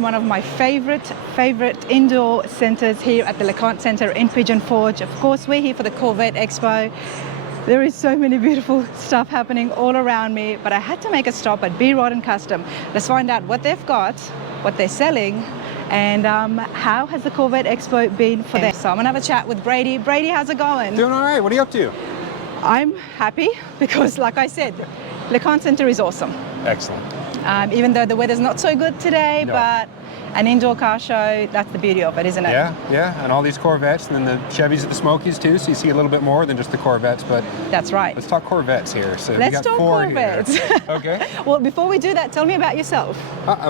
One of my favorite indoor centers here at the LeConte Center in Pigeon Forge. Of course, we're here for the Corvette Expo. There is so many beautiful stuff happening all around me, but I had to make a stop at B-Rod and Custom. Let's find out what they've got, what they're selling, and how has the Corvette Expo been for them. So I'm gonna have a chat with Brady. Brady, how's it going? Doing all right. What are you up to? I'm happy because, like I said, LeConte Center is awesome. Excellent. Even though the weather's not so good today, No. but an indoor car show, that's the beauty of it, isn't it? Yeah, and all these Corvettes, and then the Chevys at the Smokies too, so you see a little bit more than just the Corvettes, but that's right. let's talk Corvettes here. So Let's we got talk four Corvettes. Here. Okay. Well, before we do that, tell me about yourself.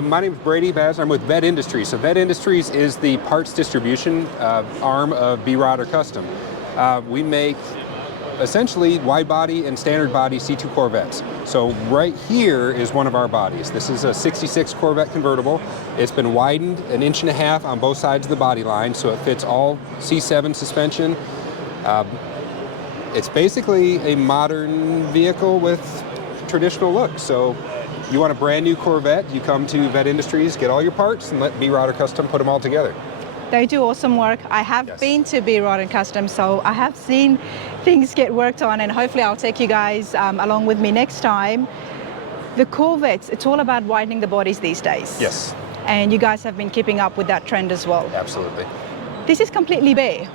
My name is Brady Baz. I'm with Vette Industries. So Vette Industries is the parts distribution arm of B-Rod or Custom. We make essentially wide body and standard body C2 Corvettes. So right here is one of our bodies. This is a 66 Corvette convertible. It's been widened 1.5 inches on both sides of the body line, so it fits all C7 suspension. It's basically a modern vehicle with traditional look. So you want a brand new Corvette, you come to Vette Industries, get all your parts, and let B-Rod or Custom put them all together. They do awesome work. I have been to B-Rod and Custom, so I have seen things get worked on, and hopefully I'll take you guys along with me next time. The Corvettes, it's all about widening the bodies these days. Yes. And you guys have been keeping up with that trend as well. Absolutely. This is completely bare.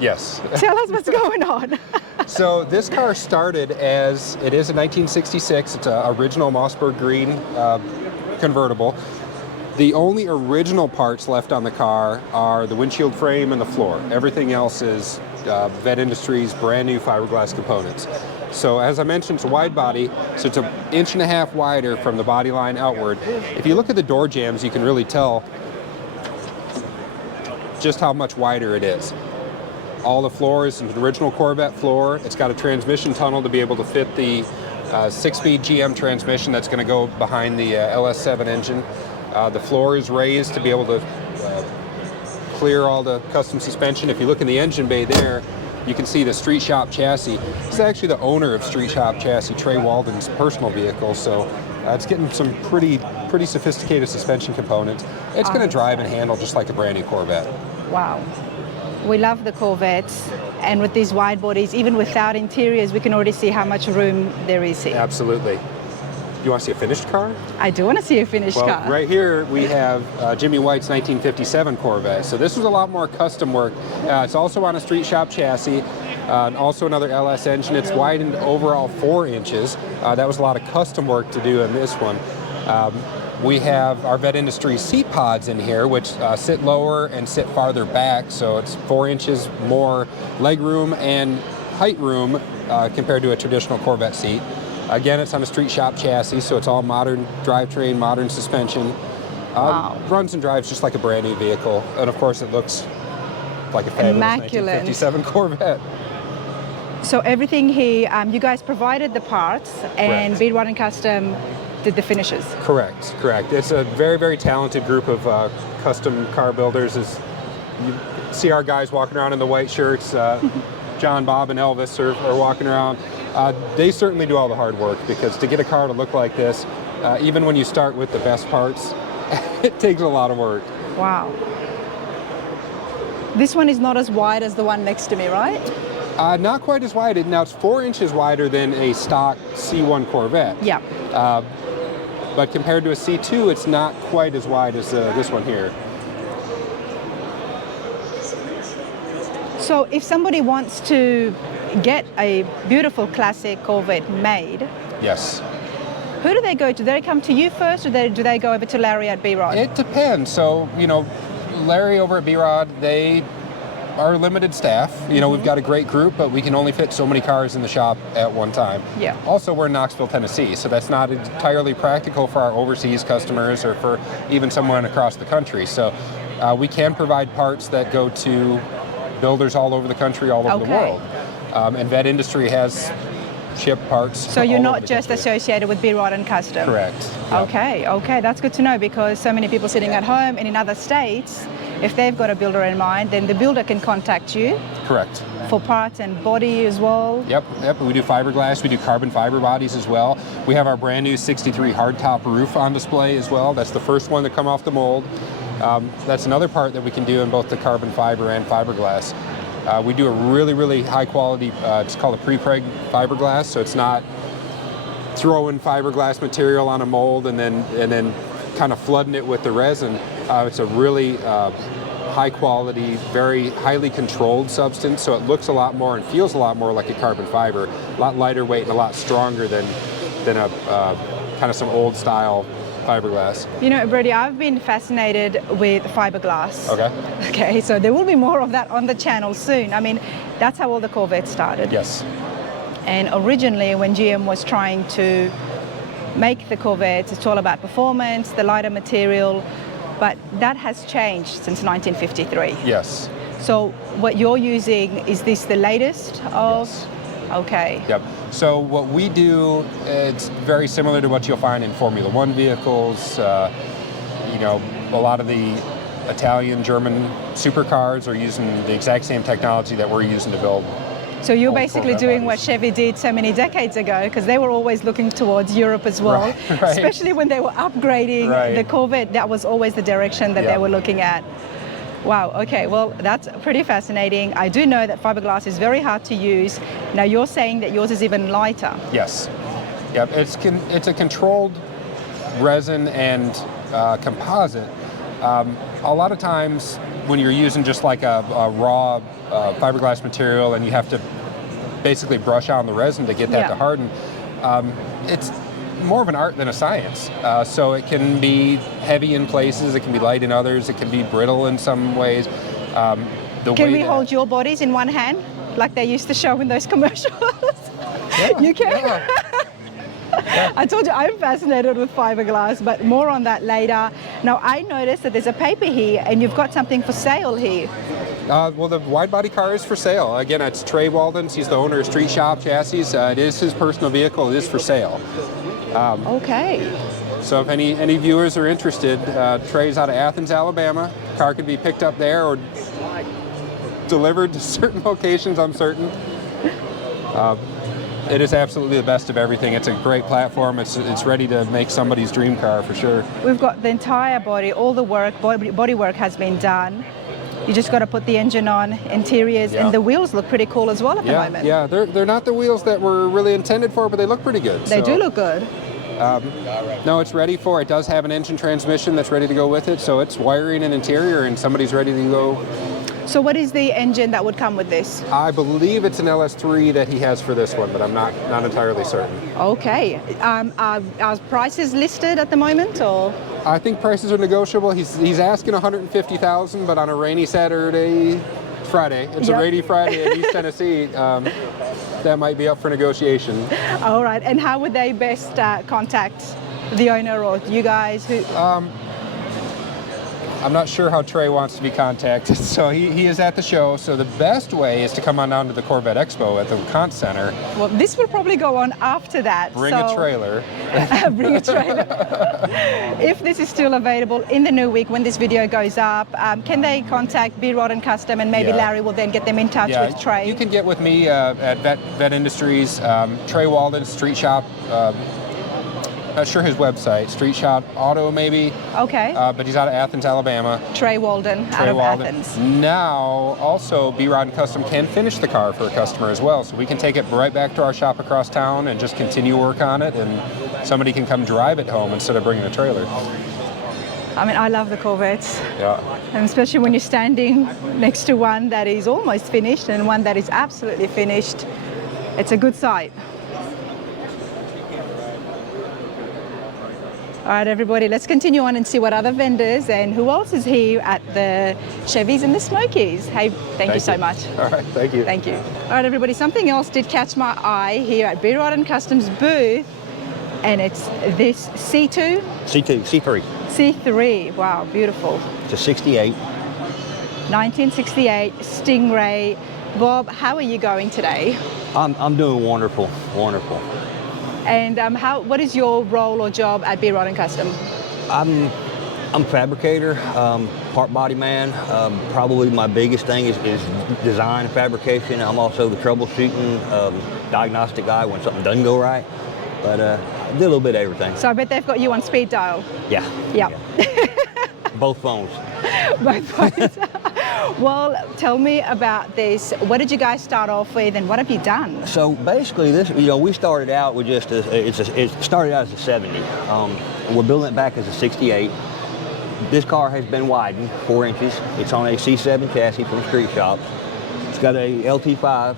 Yes. Tell us what's going on. So this car started as, it is a 1966, it's an original Mossberg green convertible. The only original parts left on the car are the windshield frame and the floor. Everything else is Vette Industries brand new fiberglass components. So as I mentioned, it's a wide body, so it's 1.5 inches wider from the body line outward. If you look at the door jambs, you can really tell just how much wider it is. All the floor is an original Corvette floor. It's got a transmission tunnel to be able to fit the 6-speed GM transmission that's going to go behind the LS7 engine. The floor is raised to be able to clear all the custom suspension. If you look in the engine bay there, you can see the Street Shop chassis. This is actually the owner of Street Shop chassis, Trey Walden's personal vehicle, so it's getting some pretty sophisticated suspension components. It's going to drive and handle just like a brand new Corvette. Wow. We love the Corvettes, and with these wide bodies, even without interiors, we can already see how much room there is here. Absolutely. You want to see a finished car? I do want to see a finished car. Right here we have Jimmy White's 1957 Corvette. So this was a lot more custom work. It's also on a Street Shop chassis, and also another LS engine. It's widened overall 4 inches. That was a lot of custom work to do in this one. We have our Vette Industries seat pods in here, which sit lower and sit farther back. So it's 4 inches more leg room and height room compared to a traditional Corvette seat. Again, it's on a Street Shop chassis, so it's all modern drivetrain, modern suspension. Wow. Runs and drives just like a brand new vehicle. And of course, it looks like a fabulous immaculate 1957 Corvette. So everything here, you guys provided the parts, and B-Rod and Custom did the finishes. Correct. It's a very talented group of custom car builders. As you see our guys walking around in the white shirts, John, Bob, and Elvis are walking around. They certainly do all the hard work, because to get a car to look like this, even when you start with the best parts, it takes a lot of work. Wow. This one is not as wide as the one next to me, right? Not quite as wide. Now it's 4 inches wider than a stock C1 Corvette. Yeah. But compared to a C2, it's not quite as wide as this one here. So if somebody wants to get a beautiful classic Corvette made, yes. Who do they go to? Do they come to you first, or do they go over to Larry at B-Rod? It depends. So, Larry over at B-Rod, they are limited staff. We've got a great group, but we can only fit so many cars in the shop at one time. Yeah. Also, we're in Knoxville, Tennessee, so that's not entirely practical for our overseas customers or for even someone across the country. So we can provide parts that go to builders all over the country, all over the world. And Vette Industry has shipped parts. So you're not just associated with B-Rod and Custom? Correct. Yep. Okay, that's good to know, because so many people sitting at home and in other states, if they've got a builder in mind, then the builder can contact you. Correct. for parts and body as well. Yep. We do fiberglass. We do carbon fiber bodies as well. We have our brand new 63 hardtop roof on display as well. That's the first one to come off the mold. That's another part that we can do in both the carbon fiber and fiberglass. We do a really high quality, it's called a pre-preg fiberglass, so it's not throwing fiberglass material on a mold and then kind of flooding it with the resin. It's a really high quality, very highly controlled substance, so it looks a lot more and feels a lot more like a carbon fiber, a lot lighter weight and a lot stronger than a kind of some old style fiberglass. You know, Brady, I've been fascinated with fiberglass. Okay, so there will be more of that on the channel soon. I mean, that's how all the Corvettes started. Yes. And originally, when GM was trying to make the Corvettes, it's all about performance, the lighter material, but that has changed since 1953. Yes. So what you're using, is this the latest of? Yes. Okay. Yep. So what we do, it's very similar to what you'll find in Formula One vehicles. You know, a lot of the Italian, German supercars are using the exact same technology that we're using to build. So you're basically Corvette doing what bodies. Chevy did so many decades ago, because they were always looking towards Europe as well, Right. especially when they were upgrading the Corvette. That was always the direction that they were looking at. Wow, okay, well, that's pretty fascinating. I do know that fiberglass is very hard to use. Now, you're saying that yours is even lighter. Yes. Yep. It's a controlled resin and composite. A lot of times when you're using just like a raw fiberglass material and you have to basically brush on the resin to get that to harden, it's more of an art than a science. So it can be heavy in places, it can be light in others, it can be brittle in some ways. Can we hold your bodies in one hand, like they used to show in those commercials? Yeah, you can? Yeah. I told you I'm fascinated with fiberglass, but more on that later. Now, I noticed that there's a paper here and you've got something for sale here. Well, the wide body car is for sale. Again, it's Trey Walden's. He's the owner of Street Shop Chassis. It is his personal vehicle. It is for sale. Okay. So if any viewers are interested, Trey's out of Athens, Alabama. Car can be picked up there or delivered to certain locations, I'm certain. It is absolutely the best of everything. It's a great platform. It's ready to make somebody's dream car for sure. We've got the entire body, all the work, body work has been done. You just got to put the engine on, interiors, and the wheels look pretty cool as well at the moment. Yeah, they're not the wheels that were really intended for, but they look pretty good. They do look good. No, it's ready for, it does have an engine transmission that's ready to go with it, so it's wiring and interior and somebody's ready to go. So what is the engine that would come with this? I believe it's an LS3 that he has for this one, but I'm not entirely certain. Okay. Are prices listed at the moment, or? I think prices are negotiable. He's asking $150,000, but on a rainy Friday, it's a rainy Friday in East Tennessee, that might be up for negotiation. All right. And how would they best contact the owner or you guys? Who? I'm not sure how Trey wants to be contacted, so he is at the show. So the best way is to come on down to the Corvette Expo at the LeConte Center. Well, this will probably go on after that. Bring a trailer. Bring a trailer. If this is still available in the new week when this video goes up, can they contact B-Rod and Custom, and maybe Larry will then get them in touch with Trey? You can get with me at Vette Industries, Trey Walden, Street Shop. Not sure his website, Street Shop Auto maybe. Okay. But he's out of Athens, Alabama. Trey Walden out of Athens. Now, also, B-Rod and Custom can finish the car for a customer as well. So we can take it right back to our shop across town and just continue work on it, and somebody can come drive it home instead of bringing a trailer. I mean, I love the Corvettes. Yeah. And especially when you're standing next to one that is almost finished and one that is absolutely finished. It's a good sight. All right, everybody, let's continue on and see what other vendors and who else is here at the Chevys and the Smokies. Hey, thank you so much. All right, thank you. Thank you. All right, everybody, something else did catch my eye here at B-Rod and Custom's booth, and it's this C2? C3. C3, wow, beautiful. It's a 68. 1968 Stingray. Bob, how are you going today? I'm doing wonderful. And what is your role or job at B-Rod and Custom? I'm a fabricator, part body man. Probably my biggest thing is design and fabrication. I'm also the troubleshooting diagnostic guy when something doesn't go right. But I do a little bit of everything. So I bet they've got you on speed dial. Yeah. Yeah. Both phones. Both phones. Well, tell me about this. What did you guys start off with, and what have you done? So basically, this, we started out with just it started out as a 70. We're building it back as a 68. This car has been widened 4 inches. It's on a C7 chassis from Street Shop. It's got a LT5.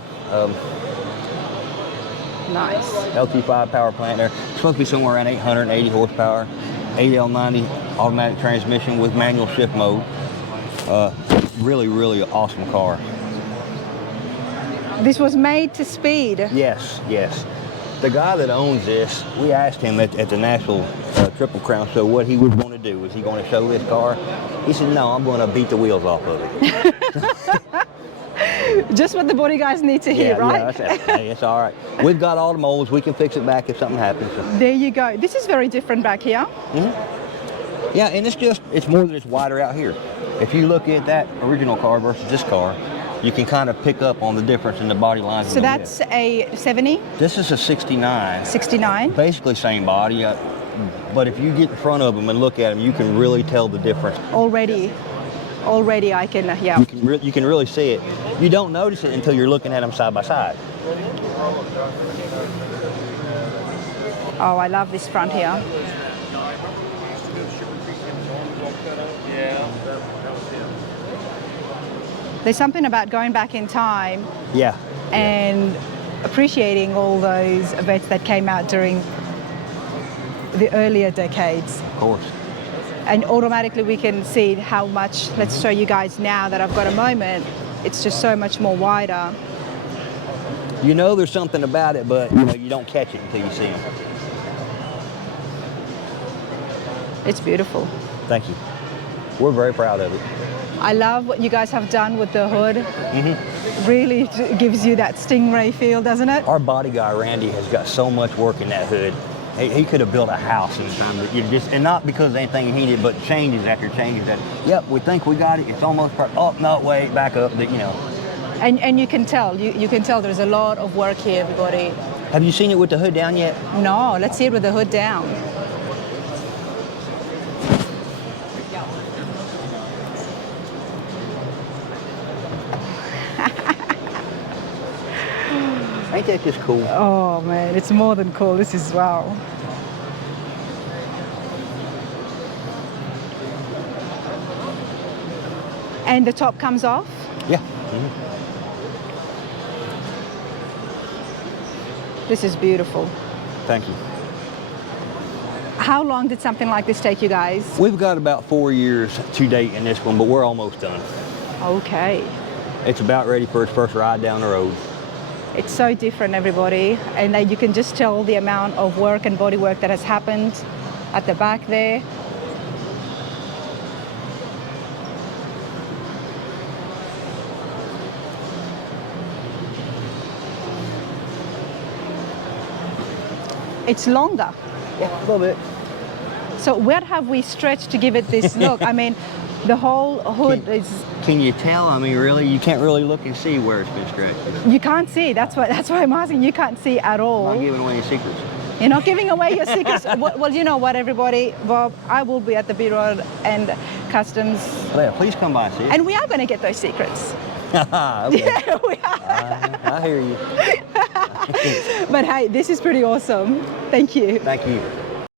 Nice. LT5 power plant there. It's supposed to be somewhere around 880 horsepower. 8L90 automatic transmission with manual shift mode. Really, really awesome car. This was made to speed. Yes, yes. The guy that owns this, we asked him at the Nashville Triple Crown show what he was going to do. Was he going to show this car? He said, no, I'm going to beat the wheels off of it. Just what the body guys need to hear, right? Yeah, hey, it's all right. We've got all the molds. We can fix it back if something happens. So. There you go. This is very different back here. Mm-hmm. Yeah, and it's more than it's wider out here. If you look at that original car versus this car, you can kind of pick up on the difference in the body lines. So that's a 70? This is a 69. 69? Basically same body, but if you get in front of them and look at them, you can really tell the difference. Already I can, yeah. You can really see it. You don't notice it until you're looking at them side by side. Oh, I love this front here. There's something about going back in time. Yeah. And appreciating all those Vettes that came out during the earlier decades. Of course. And automatically we can see how much, let's show you guys now that I've got a moment, it's just so much more wider. You know there's something about it, but you don't catch it until you see them. It's beautiful. Thank you. We're very proud of it. I love what you guys have done with the hood. Mm-hmm. Really gives you that Stingray feel, doesn't it? Our body guy, Randy, has got so much work in that hood. He could have built a house in time, but and not because of anything he did, but changes after changes. That, yep, we think we got it. It's almost perfect. Oh, no, wait, back up. And you can tell. You can tell there's a lot of work here, everybody. Have you seen it with the hood down yet? No, let's see it with the hood down. Ain't that just cool? Oh man, it's more than cool. This is wow. And the top comes off? Yeah. This is beautiful. Thank you. How long did something like this take you guys? We've got about 4 years to date in this one, but we're almost done. Okay. It's about ready for its first ride down the road. It's so different, everybody, and you can just tell the amount of work and body work that has happened at the back there. It's longer. Yeah, a little bit. So where have we stretched to give it this look? I mean, the whole hood is... Can you tell? I mean, really, you can't really look and see where it's been stretched. You can't see. That's why I'm asking. You can't see at all. I'm not giving away any secrets. You're not giving away your secrets. Well, you know what, everybody? Bob, I will be at the B-Road and Customs. Oh, yeah, please come by and see it. And we are going to get those secrets. Okay. Yeah, we are. I hear you. But hey, this is pretty awesome. Thank you. Thank you.